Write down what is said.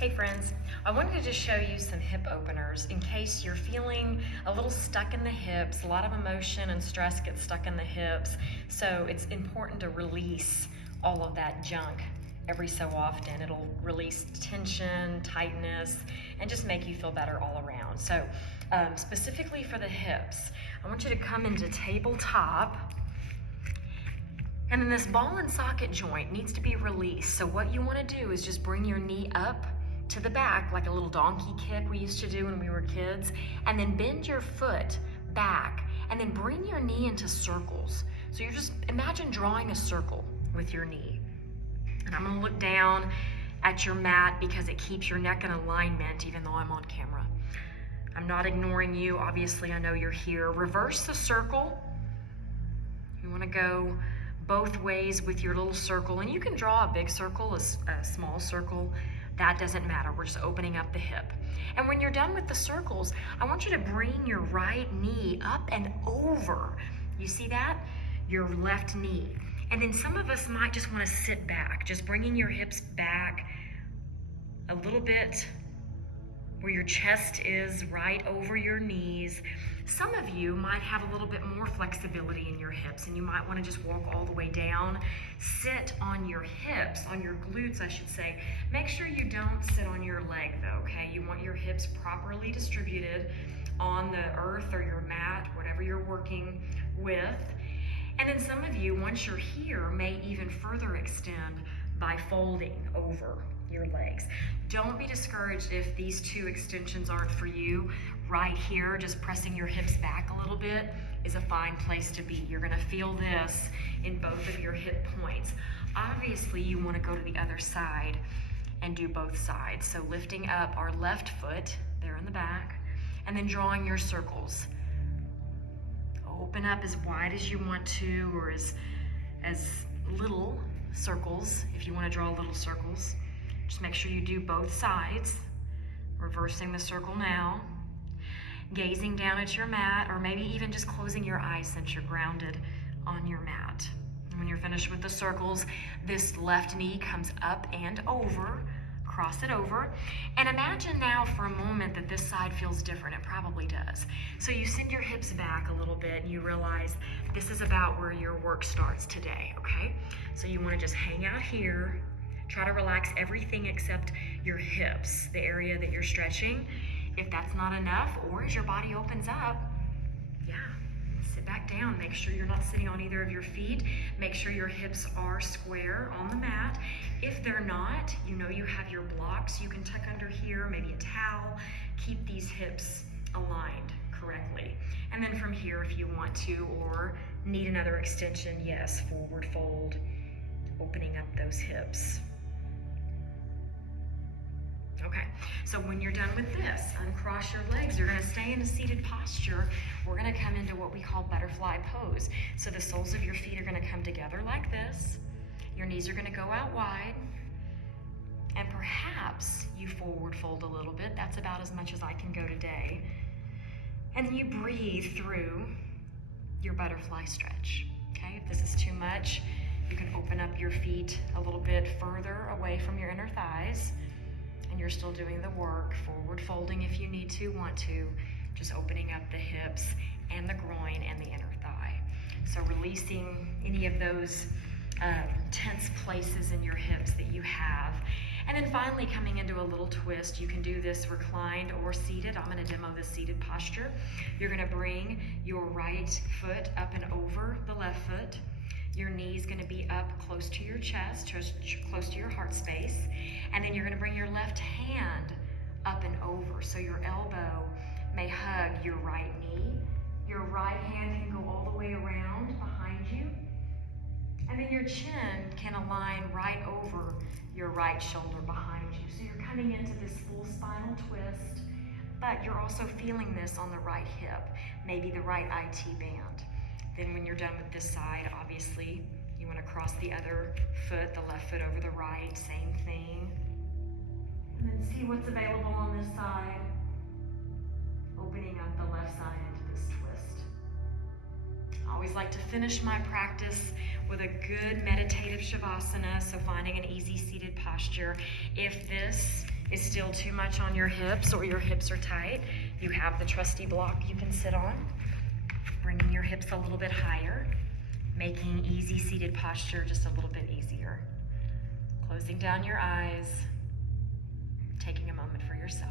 Hey friends, I wanted to just show you some hip openers in case you're feeling a little stuck in the hips. A lot of emotion and stress gets stuck in the hips, so it's important to release all of that junk every so often. It'll release tension, tightness, and just make you feel better all around. So specifically for the hips, I want you to come into tabletop. And then this ball and socket joint needs to be released. So what you want to do is just bring your knee up to the back like a little donkey kick we used to do when we were kids, and then bend your foot back and then bring your knee into circles. So you're just imagine drawing a circle with your knee. And I'm going to look down at your mat because it keeps your neck in alignment even though I'm on camera. I'm not ignoring you. Obviously, I know you're here. Reverse the circle. You want to go both ways with your little circle, and you can draw a big circle, a small circle. That doesn't matter. We're just opening up the hip. And when you're done with the circles, I want you to bring your right knee up and over. You see that? Your left knee. And then some of us might just want to sit back, just bringing your hips back a little bit where your chest is, right over your knees. Some of you might have a little bit more flexibility in your hips and you might want to just walk all the way down. Sit on your hips, on your glutes I should say. Make sure you don't sit on your leg though, okay? You want your hips properly distributed on the earth or your mat, whatever you're working with. And then some of you, once you're here, may even further extend by folding over your legs. Don't be discouraged if these two extensions aren't for you. Right here, just pressing your hips back a little bit is a fine place to be. You're gonna feel this in both of your hip points. Obviously, you wanna go to the other side and do both sides. So lifting up our left foot, there in the back, and then drawing your circles. Open up as wide as you want to, or as little circles, if you wanna draw little circles. Just make sure you do both sides. Reversing the circle now. Gazing down at your mat, or maybe even just closing your eyes since you're grounded on your mat. And when you're finished with the circles, this left knee comes up and over, cross it over. And imagine now for a moment that this side feels different. It probably does. So you send your hips back a little bit and you realize this is about where your work starts today, okay? So you wanna just hang out here. Try to relax everything except your hips, the area that you're stretching. If that's not enough, or as your body opens up, sit back down. Make sure you're not sitting on either of your feet. Make sure your hips are square on the mat. If they're not, you know you have your blocks. You can tuck under here, maybe a towel. Keep these hips aligned correctly. And then from here, if you want to, or need another extension, yes, forward fold, opening up those hips. Okay, so when you're done with this, uncross your legs. You're gonna stay in a seated posture. We're gonna come into what we call butterfly pose. So the soles of your feet are gonna come together like this. Your knees are gonna go out wide. And perhaps you forward fold a little bit. That's about as much as I can go today. And then you breathe through your butterfly stretch, okay? If this is too much, you can open up your feet a little bit further away from your inner thighs. And you're still doing the work, forward folding if you need to, want to, just opening up the hips and the groin and the inner thigh. So releasing any of those tense places in your hips that you have. And then finally coming into a little twist. You can do this reclined or seated. I'm gonna demo the seated posture. You're gonna bring your right foot up and over the left foot. Your knee's gonna be up close to your chest, close to your heart space. And then you're gonna bring your left hand up and over. So your elbow may hug your right knee. Your right hand can go all the way around behind you. And then your chin can align right over your right shoulder behind you. So you're coming into this full spinal twist, but you're also feeling this on the right hip, maybe the right IT band. Then when you're done with this side, obviously, you want to cross the other foot, the left foot over the right, same thing. And then see what's available on this side. Opening up the left side into this twist. I always like to finish my practice with a good meditative shavasana, so finding an easy seated posture. If this is still too much on your hips or your hips are tight, you have the trusty block you can sit on, bringing your hips a little bit higher, making easy seated posture just a little bit easier. Closing down your eyes, taking a moment for yourself.